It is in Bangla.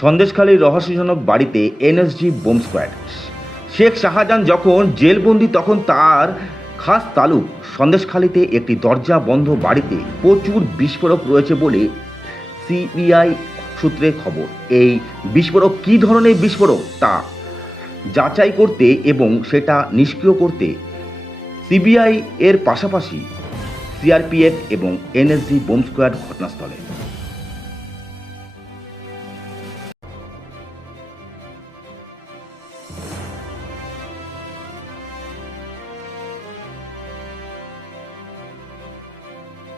সন্দেশখালীর রহস্যজনক বাড়িতে NSG bomb squad. Sheikh Shahjahan যখন জেলবন্দি, তখন তার খাস তালুক সন্দেশখালীতে একটি দরজা বন্ধ বাড়িতে প্রচুর বিস্ফোরক রয়েছে বলে সিবিআই সূত্রে খবর। এই বিস্ফোরক কী ধরনের বিস্ফোরক তা যাচাই করতে এবং সেটা নিষ্ক্রিয় করতে সিবিআই এর পাশাপাশি সিআরপিএফ এবং এনএসজি বোম স্কোয়াড ঘটনাস্থলে।